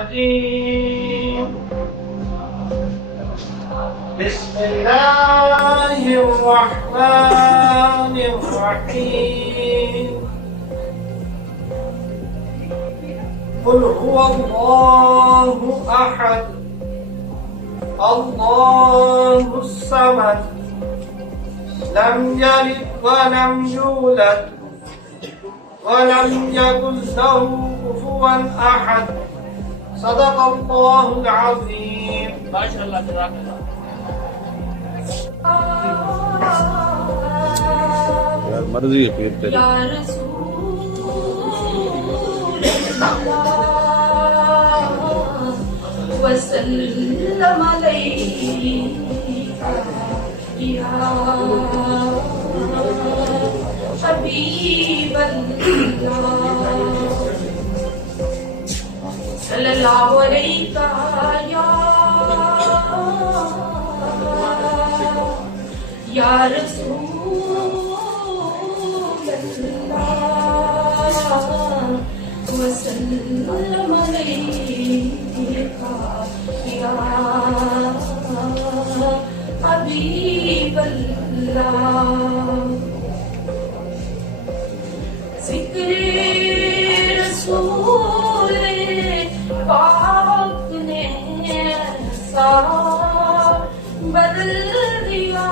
الرجيم بسم الله الرحمن الرحيم قل هو الله أحد الله الصمد لم يلد ولم يولد ولم يكن له كفوا أحد صدق الله العظيم. ما شاء الله تبارك الله. مرضی ہے پیر تیری. یا رسول اللہ وسلم علیک یا حبیب اللہ صلی اللہ علیہ یا رسول اللہ وسلم علیک یا حبیب اللہ. ذکر رسول پاک نے سارا بدل دیا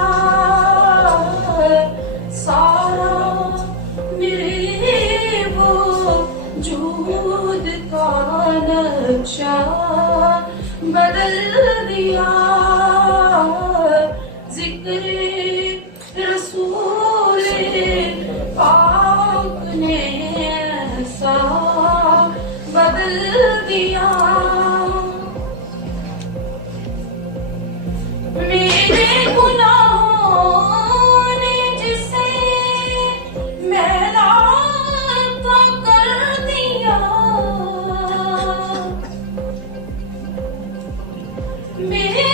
سارا میرے وجود کا نقشہ بدل دیا. ذکر رسول پاک نے ایسا بدل دیا. میرے گناہوں نے جسے میلا تو کر دیا میرے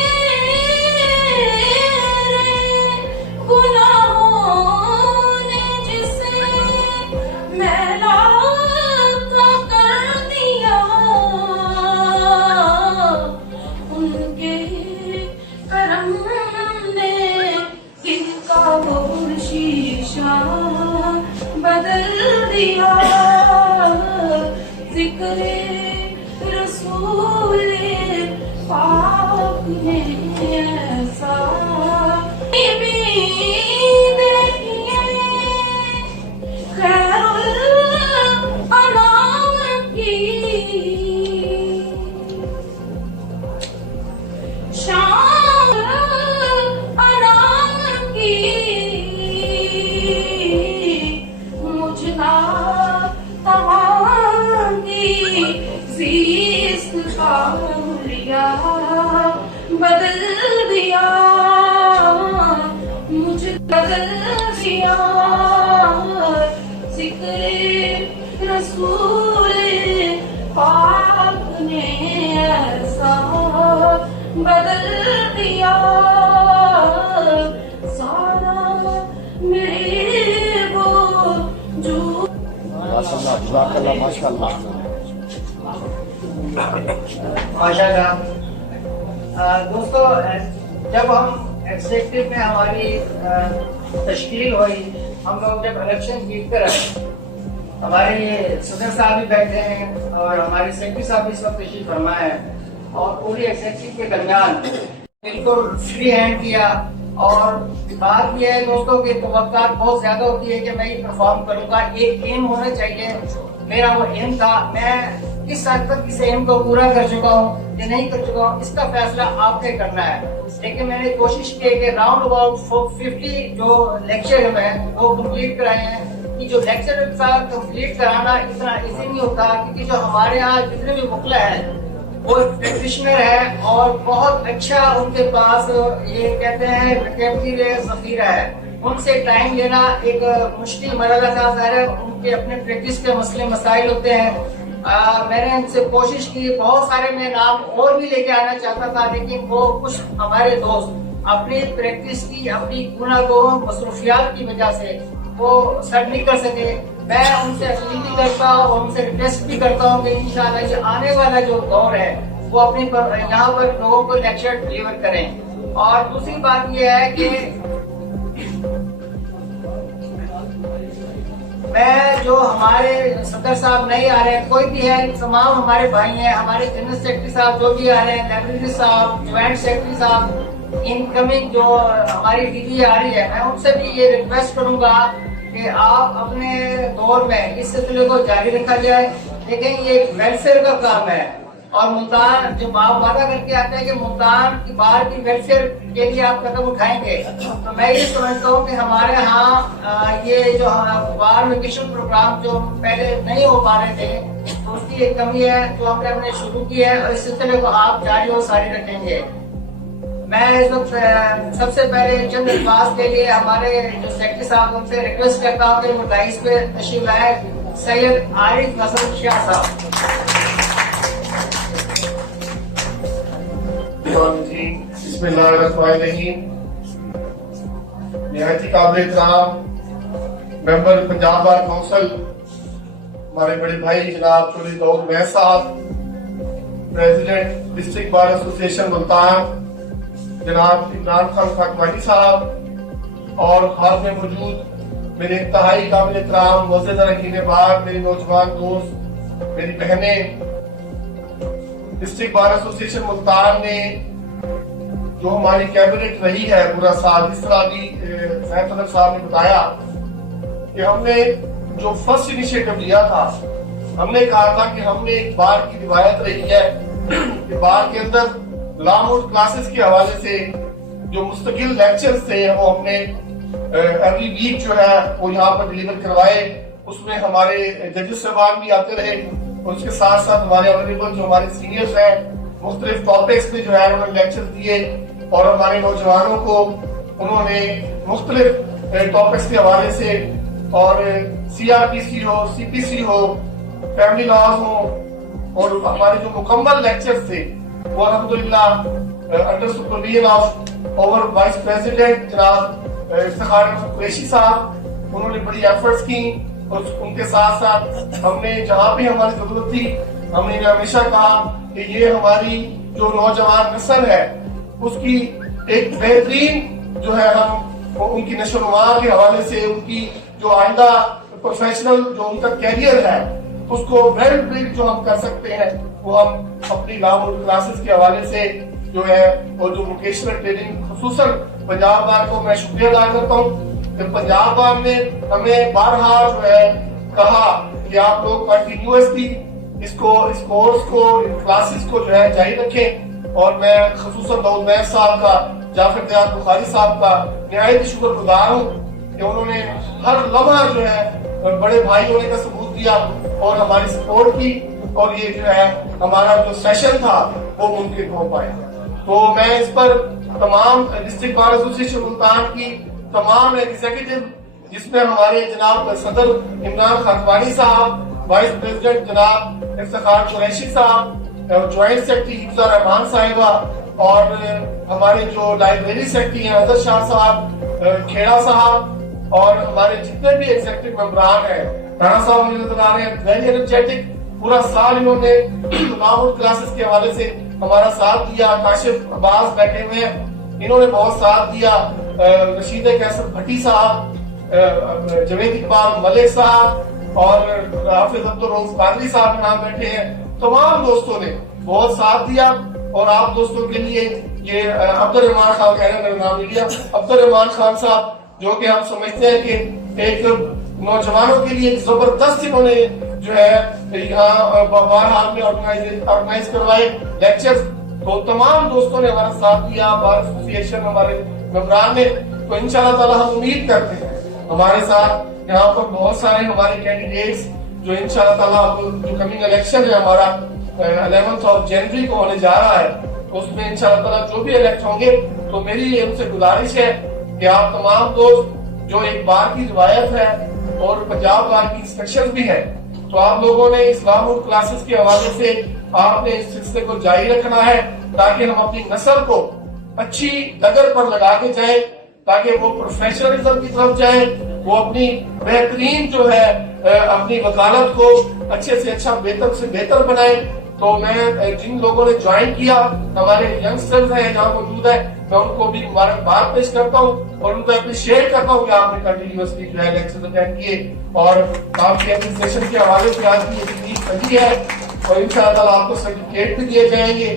بدل دیا. ذکر رسول پاک نے ایسا بھی دیکھیے خیر الانام کی شان انام کی زیست کا حلیہ بدل دیا مجھ بدل دیا. ذکر رسول پاک نے ایسا بدل دیا سارا میرے وجود. ماشاء اللہ جزاک اللہ ماشاء اللہ. ماشاء اللہ. دوستو جب ہم ایگزیکٹو میں ہماری تشکیل ہوئی ہم لوگ جب الیکشن جیت کر آئے ہمارے یہ صدر صاحب بھی بیٹھے ہیں اور ہمارے سیکرٹری صاحب بھی اس وقت تشریف فرما ہے اور پوری ایگزیکٹو کے درمیان بالکل فری ہینڈ کیا. اور بات یہ ہے دوستوں کہ توقعات بہت زیادہ ہوتی ہے کہ میں یہ پرفارم کروں گا. ایک ایم ہونا چاہیے. میرا وہ ایم تھا. میں کس حد تک اس ایم کو پورا کر چکا ہوں یا نہیں کر چکا ہوں اس کا فیصلہ آپ نے کرنا ہے. لیکن میں نے کوشش کی کہ راؤنڈ اباؤٹ 50 جو لیکچر ہیں وہ کمپلیٹ کرائے ہیں. کہ جو لیکچر کمپلیٹ کرانا اتنا ایزی نہیں ہوتا کیونکہ جو ہمارے یہاں جتنے بھی وکلا ہیں وہ پریکٹیشنر ہے اور بہت اچھا ان کے پاس یہ کہتے ہیں ویکیبلری ذخیرہ ہے. ان سے ٹائم لینا ایک مشکل مرحلہ تھا. ظاہر ہے ان کے اپنے پریکٹس کے مسئلے مسائل ہوتے ہیں. میں نے ان سے کوشش کی. بہت سارے میں نام اور بھی لے کے آنا چاہتا تھا لیکن وہ کچھ ہمارے دوست اپنی پریکٹس کی اپنی گناہ گو مصروفیات کی وجہ سے وہ سر نہیں کر سکے. میں ان سے اپیل بھی کرتا ہوں اور ان سے ریکویسٹ بھی کرتا ہوں کہ انشاءاللہ یہ آنے والا جو دور ہے وہ اپنی یہاں پر لوگوں کو لیکچر ڈلیور کریں. اور دوسری بات یہ ہے کہ میں جو ہمارے صدر صاحب نہیں آ رہے ہیں، کوئی بھی ہے، تمام ہمارے بھائی ہیں، ہمارے جنرل سیکرٹری صاحب جو بھی آ رہے ہیں، لائبریری صاحب، جوائنٹ سیکرٹری صاحب، انکمنگ جو ہماری ڈی ڈی آ رہی ہے، میں ان سے بھی یہ ریکویسٹ کروں گا کہ آپ اپنے دور میں اس سلسلے کو جاری رکھا جائے. لیکن یہ ویلفیئر کا کام ہے اور ملتان جب آپ وعدہ کر کے آتے ہیں کہ ملتان کی بار کی ویلفیئر کے لیے آپ قدم اٹھائیں گے، تو میں یہ سمجھتا ہوں کہ ہمارے ہاں یہ جو بار ویکیشن پروگرام جو پہلے نہیں ہو پا رہے تھے تو اس کی ایک کمی ہے جو ہم نے شروع کی ہے اور اس سلسلے کو آپ جاری و ساری رکھیں گے. میں اس وقت سب سے پہلے چند الفاظ کے لیے ہمارے جو سیکرٹری صاحب ان سے ریکویسٹ کرتا ہوں کہ وہ ڈائس پہ تشریف لائے. سید عارف حسن شاہ صاحب. بسم اللہ الرحمن الرحیم. نہایت ہی قابل احترام ممبر پنجاب بار کونسل ہمارے بڑے بھائی جناب چودھری داؤد اویس صاحب، پریزیڈنٹ ڈسٹرکٹ بار ایسوسی ایشن ملتان جناب عمران خان خاکوانی صاحب، اور ہال میں موجود میرے انتہائی قابل احترام معزز اراکین بار، میری نوجوان دوست، میری بہنیں. ڈسٹرکٹ بار ایسوسی ایشن ملتان نے جو ہماری کیبنٹ رہی ہے پورا سال، اس طرح بھی زید صدر صاحب نے بتایا کہ ہم نے جو فرسٹ انیشیٹو لیا تھا، ہم نے کہا تھا کہ ہم نے ایک بار کی روایت رہی ہے کہ بار کے اندر لاموڈ کلاسز کے حوالے سے جو مستقل لیکچرز تھے وہ ہم نے ایوری ویک جو ہے وہ یہاں پر ڈیلیور کروائے. اس میں ہمارے ججز صاحبان بھی آتے رہے اور اس کے ساتھ ساتھ ہمارے آنریبل جو ہمارے سینئرز ہیں مختلف ٹاپکس پہ جو ہے انہوں نے لیکچر دیے اور ہمارے نوجوانوں کو انہوں نے مختلف ٹاپکس کے حوالے سے، اور سی آر پی سی ہو، سی پی سی ہو، فیملی لاز ہو، اور ہمارے جو مکمل لیکچرز تھے وہ الحمدللہ under supervision of over vice president جناب افتخار قریشی صاحب، انہوں نے بڑی ایفرٹس کی. اور ان کے ساتھ ساتھ ہم نے جہاں بھی ہماری ضرورت تھی ہم نے ہمیشہ کہا کہ یہ ہماری جو نوجوان نسل ہے اس کی ایک بہترین جو ہے ہم ان کی نشو و نما کے حوالے سے، ان کی جو آئندہ پروفیشنل جو ان کا کیریئر ہے اس کو ویل بلڈ جو ہم کر سکتے ہیں وہ ہم اپنی لاموڈ کلاسز کے حوالے سے جو ہے، اور جو ووکیشنل ٹریننگ خصوصاً پنجاب بار کو میں شکریہ ادا کرتا ہوں کہ پنجاب بار نے ہمیں بارہا جو ہے کہا کہ آپ لوگ کنٹینیوسلی اس کورس کو، ان کلاسز کو جو ہے جاری رکھیں. اور میں خصوصاً داؤد اویس صاحب کا، جعفر دیار بخاری صاحب کا نہایت شکر گزار ہوں کہ انہوں نے ہر لمحہ جو ہے بڑے بھائی ہونے کا ثبوت دیا اور ہماری سپورٹ کی، اور یہ جو ہے ہمارا جو سیشن تھا وہ ممکن ہو پایا. تو میں اس پر تمام ڈسٹرکٹ بار ایسوسی ایشن ملتان کی تمام ایگزیکٹو، جس میں ہمارے جناب صدر عمران خاکوانی صاحب، وائس پریزیڈنٹ جناب افتخار قریشی صاحب، جوائنٹ سیکرٹری حفظہ رحمان صاحبہ، اور ہمارے جو لائبریری سیکرٹری ہیں اظہر شاہ صاحب، کھیڑا صاحب، اور ہمارے جتنے بھی ایگزیکٹو ممبران ہیں، رانا صاحب مجھے نظر آ رہے ہیں، ویری انرجیٹک. پورا سال انہوں نے لاموڈ کلاسز کے حوالے سے ہمارا ساتھ دیا. کاشف عباس بیٹھے ہوئے ہیں، انہوں نے بہت ساتھ دیا. رشید کیسر بھٹی صاحب، جوید اقبال ملک صاحب، اور حافظ عبدالرؤف قادری صاحب یہاں بیٹھے ہیں. تمام دوستوں نے بہت ساتھ دیا. اور آپ دوستوں کے لیے یہ عبدالرحمان خان کہنے میرا نام لے لیا، عبدالرحمان خان صاحب جو کہ ہم سمجھتے ہیں کہ ایک نوجوانوں کے لیے زبردست انہوں نے جو ہے یہاں بہرحال میں آرگنائز کروائے لیکچرز. تو تمام دوستوں نے ہمارا ساتھ دیا، بار ایسوسی ایشن ہمارے ممبران نے. تو انشاءاللہ تعالی ہم امید کرتے ہیں ہمارے ساتھ یہاں پر بہت سارے ہمارے کینڈیڈیٹس جو انشاءاللہ تعالی جو کمنگ الیکشن ہے ہمارا 11 جنوری کو ہونے جا رہا ہے، اس میں انشاءاللہ تعالی جو بھی الیکٹ ہوں گے، تو میری ان سے گزارش ہے کہ آپ تمام دوست جو ایک بار کی روایت ہے اور پنجاب بار کی انسٹرکشن بھی ہے، تو آپ لوگوں نے اسلام اور کلاسز کے حوالے سے آپ نے اس سلسلے کو جاری رکھنا ہے تاکہ ہم اپنی نسل کو اچھی ڈگر پر لگا کے جائیں، تاکہ وہ پروفیشنلزم کی طرف جائیں وہ اپنی بہترین جو ہے اپنی وکالت کو اچھے سے اچھا بہتر سے بہتر بنائیں. تو میں جن لوگوں نے جوائن کیا ہمارے ینگسٹرز ہیں جہاں موجود ہے میں ان کو بھی مبارکباد پیش کرتا ہوں اور ان کو اپریشیٹ کرتا ہوں کہ آپ نے کنٹینیوسلی جو ہے لیکچر اٹینڈ کیے اور آپ کے سیشن کے حوالے سے آج کی یہ تقریب سجی ہے اور ان شاء اللہ آپ کو سرٹیفکیٹ بھی دیے جائیں گے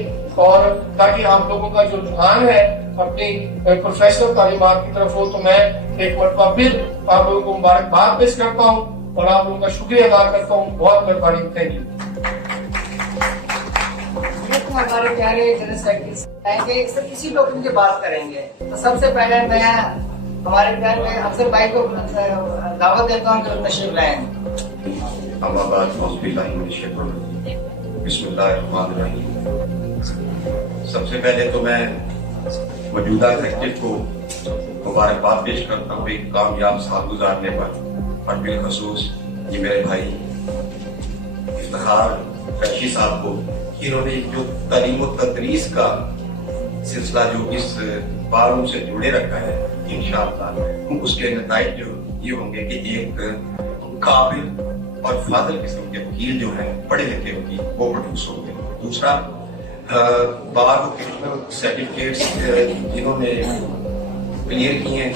اور تاکہ آپ لوگوں کا جو رجحان ہے اپنی پروفیشنل تعلیمات کی طرف ہو. تو میں ایک مرتبہ پھر آپ لوگوں کو مبارکباد پیش کرتا ہوں اور آپ لوگوں کا شکریہ ادا کرتا ہوں. بہت مہربانی. Thank you. ہمارے پیارے جنرل سیکرٹری آئیں گے سر اسی ٹاپک کی بات کریں گے. تو سب سے پہلے میں ہمارے پیارے افضل بھائی کو دعوت دیتا ہوں کہ وہ تشریف لائیں. اما بعد اعوذ باللہ من الشیطان الرجیم بسم اللہ الرحمن الرحیم. سب سے پہلے تو میں موجودہ ایگزیکٹو کو مبارکباد پیش کرتا ہوں ایک کامیاب سال گزارنے پر اور بالخصوص یہ میرے بھائی افتخار قریشی صاحب کو انہوں نے جو تعلیم و تدریس کا سلسلہ جو اس باروں سے جڑے رکھا ہے انشاءاللہ اس کے نتائج جو یہ ہوں گے کہ ایک قابل اور فاضل قسم کے وکیل جو ہیں پڑھے لکھے وکیل وہ پروڈیوس ہوں گے. دوسرا بار سرٹیفکیٹس جنہوں نے کلیئر کیے ہیں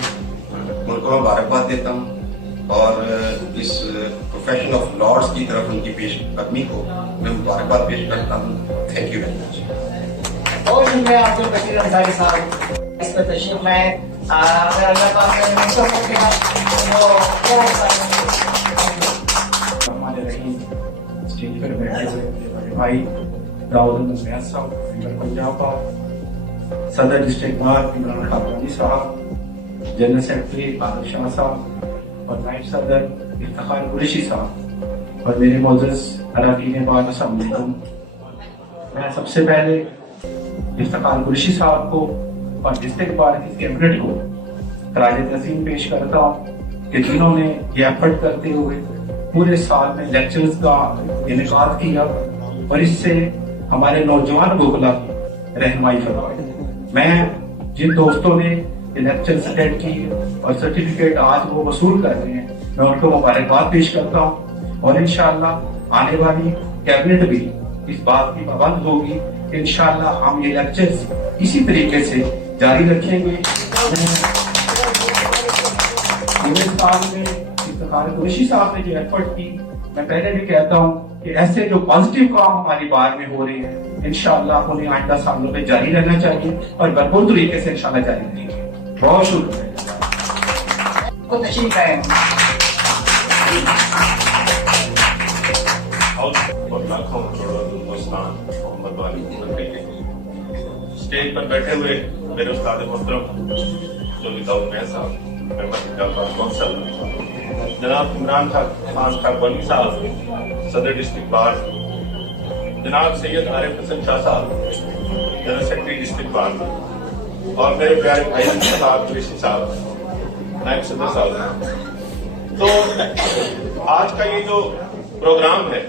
ان کو مبارکباد دیتا ہوں اور اس پروفیشن آف لاز کی طرف ان کی پیش قدمی کو میں مبارکباد پیش کرتا ہوں. Thank you very much. اور شکریہ عبدالبشیر انصاری صاحب اس پر تشریف لائیں. اگر اللہ پاک نے منصوب کیا ہمارے رہی اسٹیج پر بیٹھے ہوئے بڑے بھائی داؤد احمد صاحب ممبر پنجاب صدر ڈسٹرکٹ بار عمران خاکانی صاحب جنرل سیکرٹری عادل شاہ صاحب اور نائب صدر افتخار قریشی صاحب اور میرے معزز اراکین بار السلام علیکم. میں سب سے پہلے افتخار قریشی صاحب کو اور ڈسٹرکٹ بار کی کیبنٹ کو خراج تحسین پیش کرتا ہوں کہ جنہوں نے یہ ایفرٹ کرتے ہوئے پورے سال میں لیکچرز کا انعقاد کیا اور اس سے ہمارے نوجوان وکلا رہنمائی فرمائی. میں جن دوستوں نے لیکچر اٹینڈ کی اور سرٹیفکیٹ آج وہ وصول کر رہے ہیں میں ان کو مبارکباد پیش کرتا ہوں اور انشاءاللہ آنے والی کیبنٹ بھی اس بات کی پابند ہوگی کہ انشاءاللہ ہم یہ لیکچرز اسی طریقے سے جاری رکھیں گے. افتخار قریشی صاحب نے جو ایفرٹ کی میں پہلے بھی کہتا ہوں کہ ایسے جو پازیٹیو کام ہماری بار میں ہو رہے ہیں انشاءاللہ انہیں آئندہ سالوں میں جاری رہنا چاہیے اور بھرپور طریقے سے انشاءاللہ جاری رہیں گے. بہت شکریہ. کو تشریف لائیں. اسٹیج پر بیٹھے ہوئے میرے استاد محترم جو داؤد احمد صاحب ممبر پنجاب بار کونسل جناب عمران خان خاکانی صاحب صدر ڈسٹرکٹ بار جناب سید عارف حسن شاہ صاحب جنرل سیکرٹری ڈسٹرکٹ بار اور میرے پیارے بھائی صاحب قریشی صاحب نائب صدر صاحب. تو آج کا یہ جو پروگرام ہے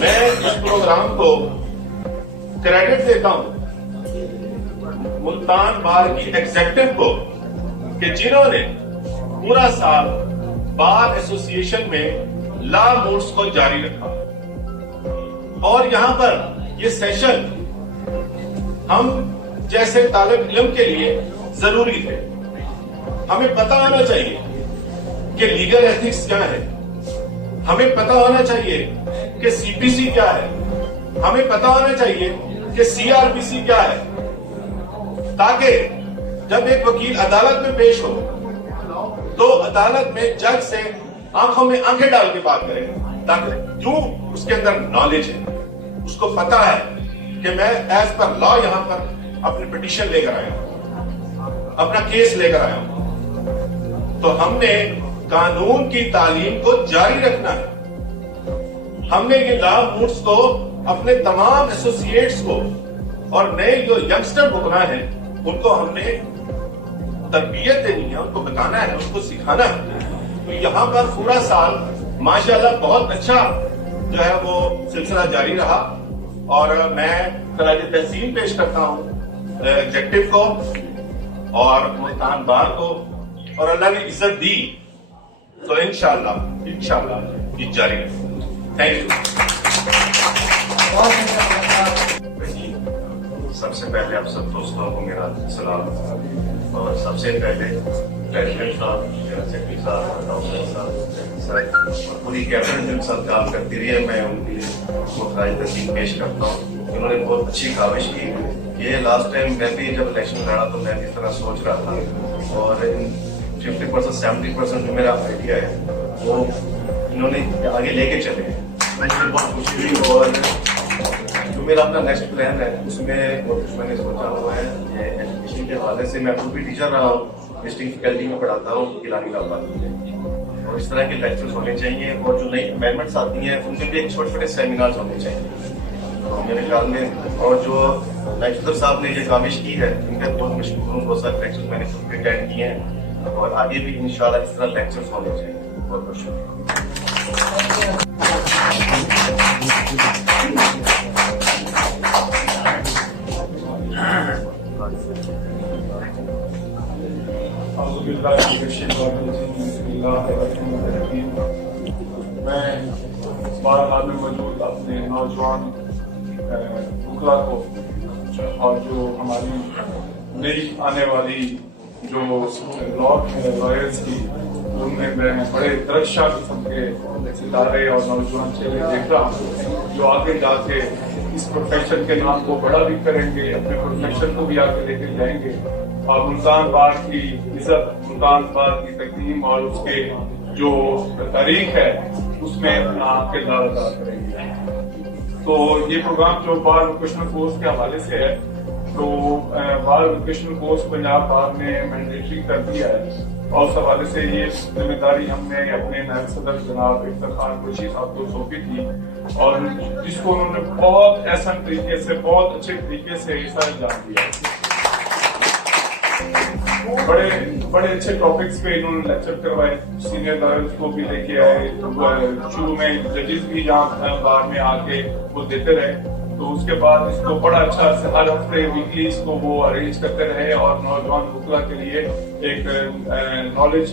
میں اس پروگرام کو کریڈٹ دیتا ہوں ملتان بار کی ایگزیکٹو کو کہ جنہوں نے پورا سال بار ایسوسی ایشن میں لا موڈز کو جاری رکھا اور یہاں پر یہ سیشن ہم جیسے طالب علم کے لیے ضروری تھے. ہمیں پتا ہونا چاہیے کہ لیگل ایتھکس کیا ہے, ہمیں پتا ہونا چاہیے کہ سی پی سی کیا ہے, ہمیں پتا ہونا چاہیے کہ سی آر پی سی کیا ہے, تاکہ جب ایک وکیل عدالت میں پیش ہو تو عدالت میں جج سے آنکھوں میں آنکھیں ڈال کے بات کرے, تاکہ جو اس کے اندر نالج ہے اس کو پتا ہے کہ میں ایز پر لا یہاں پر اپنی پٹیشن لے کر آیا ہوں, اپنا کیس لے کر آیا ہوں. تو ہم نے قانون کی تعلیم کو جاری رکھنا ہے. ہم نے یہ لا موڈز کو اپنے تمام ایسوسیٹس کو اور نئے جو ینگسٹر بکنا ہے ان کو ہم نے تربیت دینی ہے, ان کو بتانا ہے, ان کو سکھانا ہے. تو یہاں پر پورا سال ماشاءاللہ بہت اچھا جو ہے وہ سلسلہ جاری رہا اور میں خراج تحسین پیش کرتا ہوں ایگزیکٹو کو اور ملتان بار کو اور اللہ نے عزت دی تو انشاءاللہ یہ جاری رہے. Thank you. سب سے پہلے آپ سب دوستوں کو میرا سلام, اور سب سے پہلے پریزیڈنٹ صاحب, سیکرٹری صاحب, اور پوری کیبنٹ جن ساتھ کام کرتی رہی ہے, میں ان کی خراج تحسین پیش کرتا ہوں. انہوں نے بہت اچھی کاوش کی. یہ لاسٹ ٹائم میں بھی جب الیکشن لڑا تو میں اس طرح سوچ رہا تھا, اور 50% 70% جو میرا آئیڈیا ہے وہ انہوں نے آگے لے کے چلے. مجھے بہت خوشی ہوئی, اور جو میرا اپنا نیکسٹ پلان ہے اس میں بہت کچھ میں نے سوچا ہوا ہے. یہ ایجوکیشن کے حوالے سے میں خود بھی ٹیچر رہا ہوں, وزٹنگ فیکلٹی میں پڑھاتا ہوں گیلانی آباد میں, اور اس طرح کے لیکچرز ہونے چاہیے, اور جو نئی امینڈمنٹس آتی ہیں ان میں بھی ایک چھوٹے چھوٹے سیمینارز ہونے چاہیے میرے خیال میں. اور جو لیکچرر صاحب نے یہ کاوش کی ہے ان کا بہت مشکور ہوں. بہت سارے لیکچرز میں نے خود بھی اٹینڈ کیے ہیں, اور آگے بھی انشاءاللہ اس طرح لیکچرز ہونے چاہیے. بہت بہت شکریہ. اعوذ باللہ من الشیطان الرجیم. بسم اللہ الرحمن الرحیم. میں بارگاہ میں موجود اپنے نوجوان وکلا کو اور جو ہماری نئی آنے والی جو بلاک ہے لائرز کی, ان میں بڑے درخشاں قسم کے ستارے اور نوجوان چہرے دیکھ رہا ہوں جو آگے جا کے اس پروفیشن کے نام کو بڑا بھی کریں گے, اپنے پروفیشن کو بھی آگے لے کے جائیں گے, اور ملتان بار کی عزت, ملتان بار کی تقدیم اور اس کے جو تاریخ ہے اس میں اپنا کردار ادا کریں گے. تو یہ پروگرام جو بار ووکیشنل کورس کے حوالے سے ہے, تو بار ووکیشنل کورس پنجاب بار نے مینڈیٹری کر دیا ہے, اور اس حوالے سے یہ ذمہ داری ہم نے اپنے نائب صدر جناب افتخار قریشی صاحب کو سونپی تھی, اور جس کو انہوں نے بہت احسن طریقے سے, بہت اچھے طریقے سے اس طرح انجام دیا. بڑے اچھے ٹاپکس پہ انہوں نے لیکچر کروائے, سینئر لیولز کو بھی لے کے آئے. شروع میں ججز بھی یہاں بار میں آ کے وہ دیتے رہے, تو اس کے بعد اس کو بڑا اچھا ہر ہفتے ویکلی اس کو وہ ارینج کرتے رہے, اور نوجوان وکلا کے لیے ایک نالج,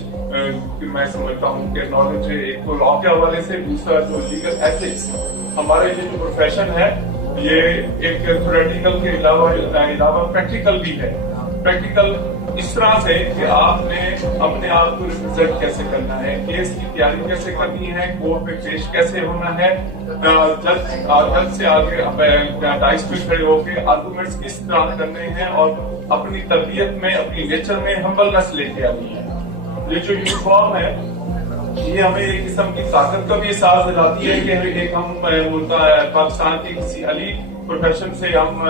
میں سمجھتا ہوں کہ نالج ایک تو لا کے حوالے سے, دوسرا جو لیگل ایتھکس, ہمارے یہ جو پروفیشن ہے یہ ایک تھیوریٹیکل کے علاوہ پریکٹیکل بھی ہے. پریکٹیکل اس طرح سے کہ آپ نے اپنے آپ کو ریپرزینٹ کیسے کرنا ہے, کیس کی تیاری کیسے کرنی ہے, کورٹ میں پیش کیسے ہونا ہے, جج سے آگے ڈائس پہ کھڑے ہو کے آرگومنٹس کس طرح کرنے ہیں, اور اپنی تربیت میں, اپنی نیچر میں ہمبلنس لے کے آنی ہے. یہ جو یونیفارم ہے یہ ہمیں ایک قسم کی طاقت کا بھی احساس دلاتی ہے کہ ایک ہم پاکستان کے کسی علی پروفیشن سے ہم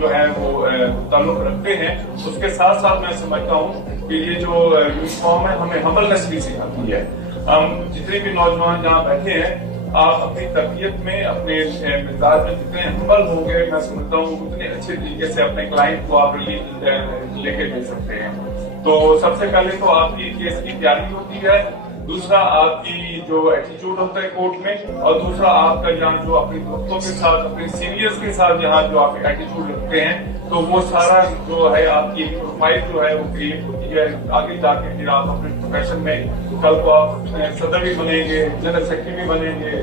جو ہے وہ تعلق رکھتے ہیں. اس کے ساتھ ساتھ میں سمجھتا ہوں کہ یہ جو یونیفارم ہے ہمیں ہمبلنس بھی سکھاتی ہے. ہم جتنے بھی نوجوان جہاں بیٹھے ہیں, آپ اپنی تربیت میں, اپنے مزاج میں جتنے ہمبل ہوں گے, میں سمجھتا ہوں اتنے اچھے طریقے سے اپنے کلائنٹ کو آپ لے کے دے سکتے ہیں. تو سب سے پہلے تو آپ کی کیس کی تیاری ہوتی ہے, دوسرا آپ کی جو ایٹیچیوڈ ہوتا ہے کورٹ میں, اور دوسرا آپ کا جہاں جو اپنے دوستوں کے ساتھ, اپنے سینئرز کے ساتھ جہاں جو آپ ایٹیچیوڈ رکھتے ہیں, تو وہ سارا جو ہے آپ کی پروفائل جو ہے وہ کریٹ ہوتی ہے. آگے جا کے پھر آپ اپنے پروفیشن میں کل کو آپ صدر بھی بنیں گے, جنرل سیکرٹری بھی بنیں گے.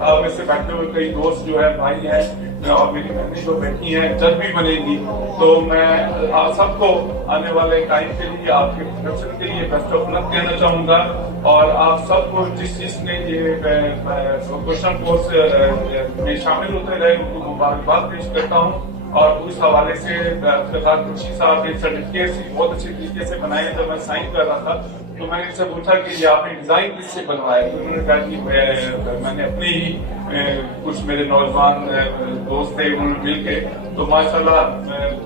آپ اس سے بیٹھے ہوئے کئی دوست جو ہے بھائی ہیں, اور میری بہنیں جو بیٹھی ہیں جج بھی بنے گی. تو میں آپ سب کو آنے والے ٹائم کے لیے, آپ کے پروفیشن کے لیے بیسٹ آف لک کہنا چاہوں گا, اور آپ سب کو جس نے یہ ووکیشنل کورس میں شامل ہوتے رہے ان کو مبارکباد پیش کرتا ہوں. اور اس حوالے سے افتخار قریشی صاحب نے سرٹیفکیٹ بہت اچھے طریقے سے بنائے. جب میں سائن کر رہا تھا تو میں نے ان سے پوچھا کہ یہ آپ نے ڈیزائن کس سے بنوایا, تو انہوں نے کہا کہ میں نے اپنے ہی کچھ میرے نوجوان دوست تھے, انہوں نے مل کے. تو ماشاءاللہ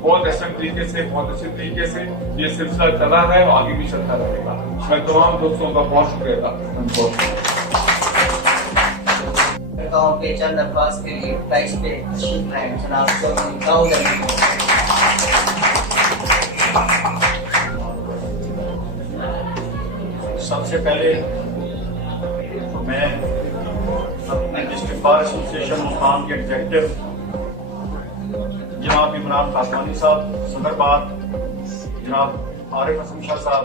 بہت احسن طریقے سے, بہت اچھے طریقے سے یہ سلسلہ چلا ہے اور آگے بھی چلتا رہے گا. میں تمام دوستوں کا بہت شکریہ ادا کرتا ہوں. گاؤں کے چند الفاظ کے لیے فلائٹ پہ تشریف لائیں جناب داؤد علی. سب سے پہلے میں اپنے ڈسٹرکٹ بار ایسوسیشن مقام کے ایگزیکٹو جناب عمران خاکوانی صاحب صدر بار, جناب عارف حسن شاہ صاحب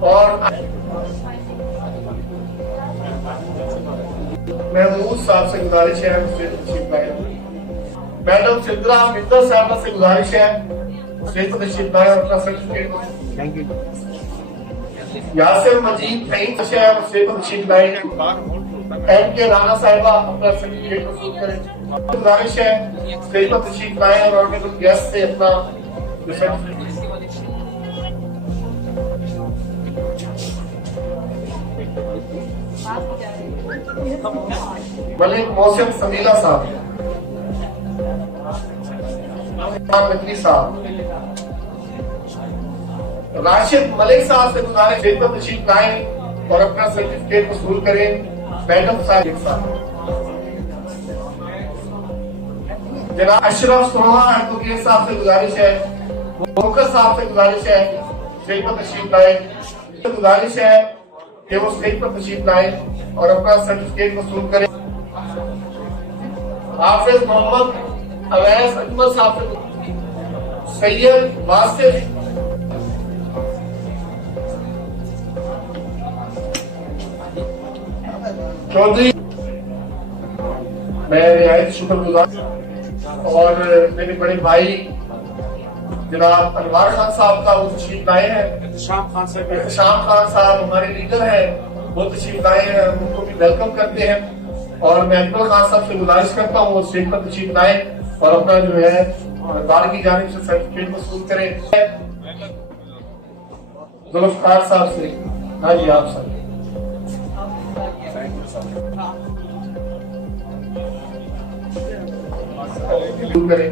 اور محمود صاحب سے گزارش ہے تشریف لائیں. میڈم سدرا مندر صاحبہ سے گزارش ہے تشریف لائیں اور اپنا سرٹیفکیٹ. یاسر مجید نعیم سے تشریف لائیں. ایم کے رانا صاحبہ اپنا سرٹیفکیٹ وصول کریں. گزارش ہے تشریف لائیں اور آنریبل گیسٹ سے اپنا ملک محسن سمیلہ صاحب، نقوی صاحب، راشد ملک صاحب سے گزارش ہے تشریف لائیں اور اپنا سرٹیفکیٹ وصول کریں. میڈم صاحب، جناب اشرف سوہا ایڈوکیٹ صاحب سے گزارش ہے، موقع صاحب سے گزارش ہے اسٹیج پر تشریف لائیں. گزارش ہے کہ وہ اسٹیج پر تشریف لائیں اور اپنا سرٹیفکیٹ وصول کریں. حافظ محمد اویس اجمل صاحب سے، سید واصف چودھری، میں نہایت شکر گزار اور میرے بڑے بھائی جناب انوار خان صاحب کا وہ تشریف لائے ہیں. احتشام خان صاحب ہمارے لیڈر ہیں، وہ تشریف لائے ہیں، ان کو بھی ویلکم کرتے ہیں. اور میں اکبر خان صاحب سے گزارش کرتا ہوں وہ اسٹیج پر تشریف لائیں اور اپنا جو ہے بار کی جانب سے سرٹیفکیٹ وصول کریں. ذوالفقار صاحب سے، ہاں جی آپ سر کریں.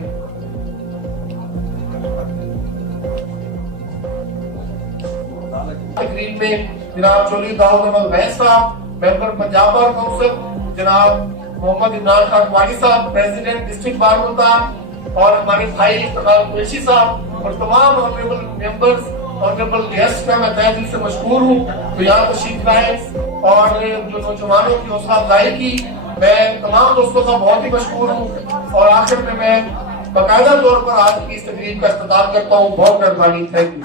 تقریب میں جناب چودھری داؤد احمد ویس صاحب، ممبر پنجاب بار کونسل، جناب محمد عمران خان قواری صاحب، پریزیڈنٹ ڈسٹرکٹ بار ملتان، اور ہمارے بھائی افتخار قریشی صاحب اور تمام آنریبل ممبرز، آنریبل گیسٹ کا میں تہہ دل سے مشکور ہوں تو یہاں تشریف لائے اور جو نوجوانوں کی حوصلہ افزائی کی. میں تمام دوستوں کا بہت ہی مشکور ہوں اور آخر میں باقاعدہ طور پر آج کی اس تقریب کا اختتام کرتا ہوں. بہت مہربانی، تھینک یو.